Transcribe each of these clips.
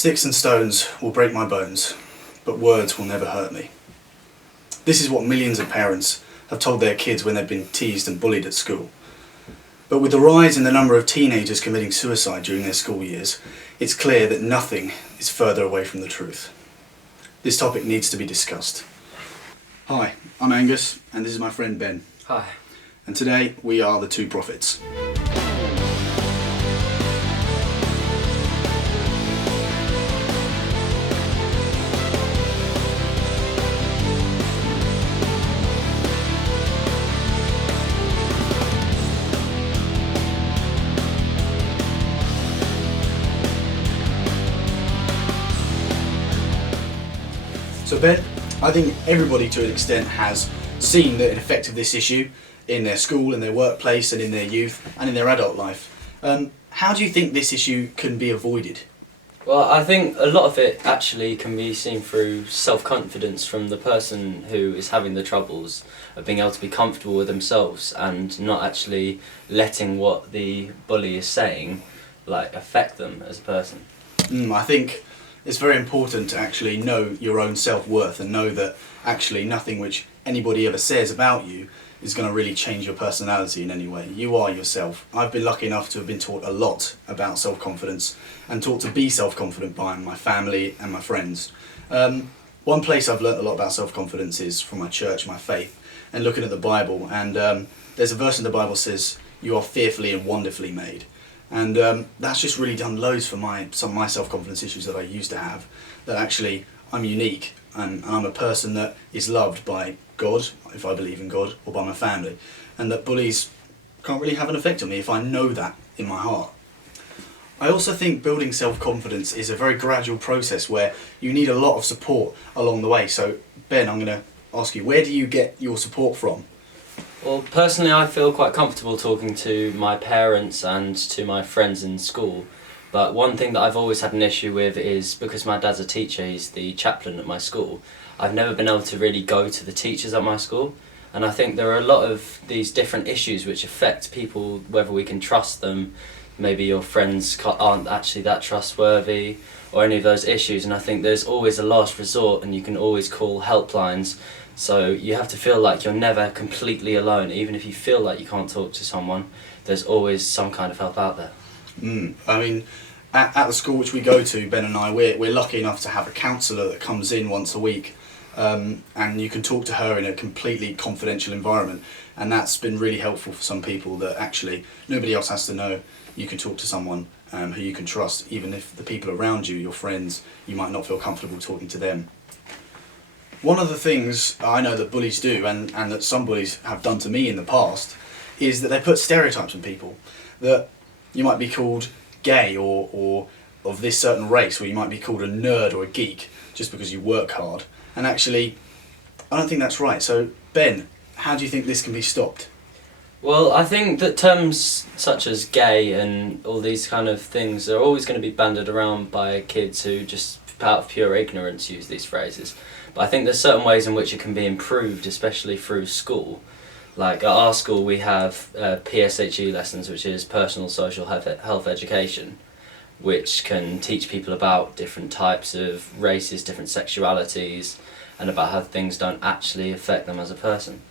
Sticks and stones will break my bones, but words will never hurt me. This is what millions of parents have told their kids when they've been teased and bullied at school. But with the rise in the number of teenagers committing suicide during their school years, it's clear that nothing is further away from the truth. This topic needs to be discussed. Hi, I'm Angus, and this is my friend Ben. Hi. And today we are the Two Prophets. So Ben, I think everybody to an extent has seen the effect of this issue in their school, in their workplace and in their youth and in their adult life. How do you think this issue can be avoided? Well, I think a lot of it actually can be seen through self-confidence from the person who is having the troubles of being able to be comfortable with themselves and not actually letting what the bully is saying affect them as a person. I think it's very important to actually know your own self-worth and know that actually nothing which anybody ever says about you is going to really change your personality in any way. You are yourself. I've been lucky enough to have been taught a lot about self-confidence and taught to be self-confident by my family and my friends. One place I've learnt a lot about self-confidence is from my church, my faith, and looking at the Bible. And there's a verse in the Bible that says, "You are fearfully and wonderfully made." And that's just really done loads for some of my self-confidence issues that I used to have, that actually I'm unique and I'm a person that is loved by God, if I believe in God, or by my family, and that bullies can't really have an effect on me if I know that in my heart. I also think building self-confidence is a very gradual process where you need a lot of support along the way. So Ben, I'm going to ask you, where do you get your support from? Well, personally I feel quite comfortable talking to my parents and to my friends in school, but one thing that I've always had an issue with is because my dad's a teacher, he's the chaplain at my school, I've never been able to really go to the teachers at my school, and I think there are a lot of these different issues which affect people, whether we can trust them, maybe your friends aren't actually that trustworthy, or any of those issues, and I think there's always a last resort and you can always call helplines. So you have to feel like you're never completely alone. Even if you feel like you can't talk to someone, there's always some kind of help out there. I mean, at the school which we go to, Ben and I, we're lucky enough to have a counsellor that comes in once a week, and you can talk to her in a completely confidential environment, and that's been really helpful for some people, that actually nobody else has to know. You can talk to someone who you can trust, even if the people around you, your friends, you might not feel comfortable talking to them. One of the things I know that bullies do, and that some bullies have done to me in the past, is that they put stereotypes on people. That you might be called gay or of this certain race, or you might be called a nerd or a geek just because you work hard. And actually, I don't think that's right. So Ben, how do you think this can be stopped? Well, I think that terms such as gay and all these kind of things are always going to be bandied around by kids who just out of pure ignorance use these phrases. But I think there's certain ways in which it can be improved, especially through school. Like at our school we have PSHE lessons, which is personal social health education, which can teach people about different types of races, different sexualities, and about how things don't actually affect them as a person.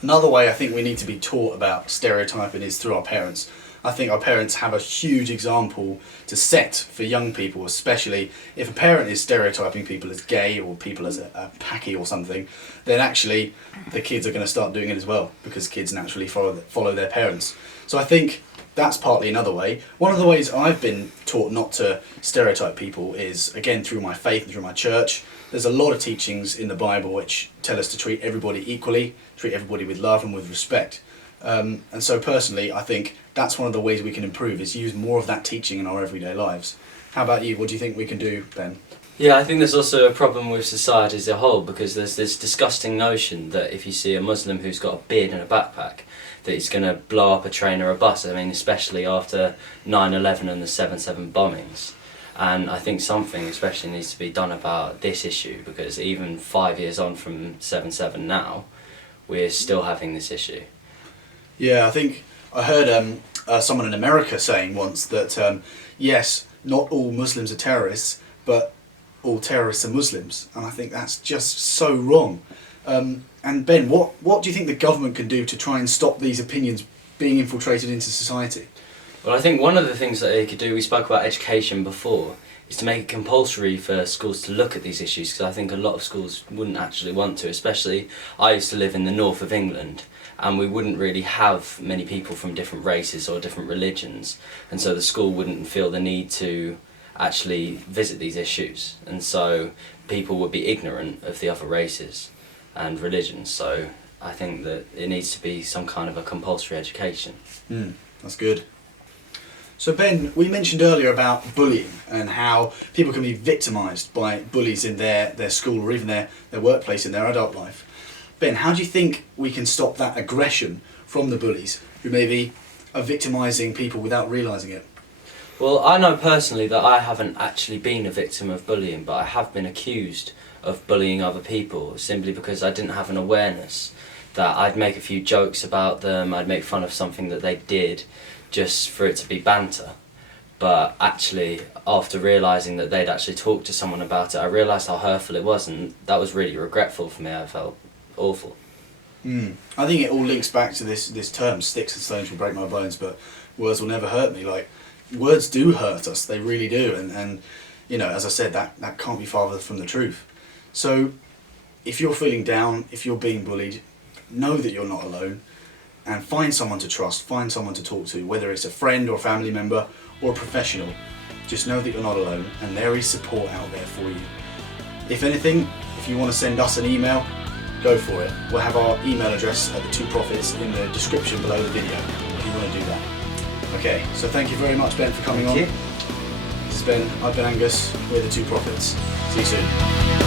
Another way I think we need to be taught about stereotyping is through our parents. I think our parents have a huge example to set for young people, especially if a parent is stereotyping people as gay or people as a packy or something, then actually the kids are going to start doing it as well, because kids naturally follow their parents. So I think that's partly another way. One of the ways I've been taught not to stereotype people is, again, through my faith and through my church. There's a lot of teachings in the Bible which tell us to treat everybody equally, treat everybody with love and with respect. And so personally, I think that's one of the ways we can improve, is use more of that teaching in our everyday lives. How about you? What do you think we can do, Ben? Yeah, I think there's also a problem with society as a whole, because there's this disgusting notion that if you see a Muslim who's got a beard and a backpack, that he's going to blow up a train or a bus. I mean, especially after 9/11 and the 7/7 bombings. And I think something especially needs to be done about this issue, because even 5 years on from 7/7 now, we're still having this issue. Yeah, I think I heard someone in America saying once that yes, not all Muslims are terrorists, but all terrorists are Muslims, and I think that's just so wrong. And Ben, what do you think the government can do to try and stop these opinions being infiltrated into society? Well, I think one of the things that they could do, we spoke about education before, is to make it compulsory for schools to look at these issues, because I think a lot of schools wouldn't actually want to, especially I used to live in the north of England, and we wouldn't really have many people from different races or different religions, and so the school wouldn't feel the need to actually visit these issues, and so people would be ignorant of the other races and religions. So I think that it needs to be some kind of a compulsory education. That's good. So Ben, we mentioned earlier about bullying and how people can be victimised by bullies in their school or even their workplace in their adult life. Ben, how do you think we can stop that aggression from the bullies who maybe are victimising people without realising it? Well, I know personally that I haven't actually been a victim of bullying, but I have been accused of bullying other people simply because I didn't have an awareness that I'd make a few jokes about them, I'd make fun of something that they did just for it to be banter. But actually, after realising that they'd actually talked to someone about it, I realised how hurtful it was, and that was really regretful for me. I felt awful. I think it all links back to this term, sticks and stones will break my bones, but words will never hurt me. Like, words do hurt us, they really do, and you know, as I said, that can't be farther from the truth. So if you're feeling down, if you're being bullied, know that you're not alone, and find someone to trust, find someone to talk to, whether it's a friend or a family member or a professional. Just know that you're not alone, and there is support out there for you. If anything, if you want to send us an email, go for it. We'll have our email address at the Two Prophets in the description below the video if you want to do that. Okay, so thank you very much, Ben, for coming on. Thank you. This has been, I've been Angus, we're the Two Prophets. See you soon.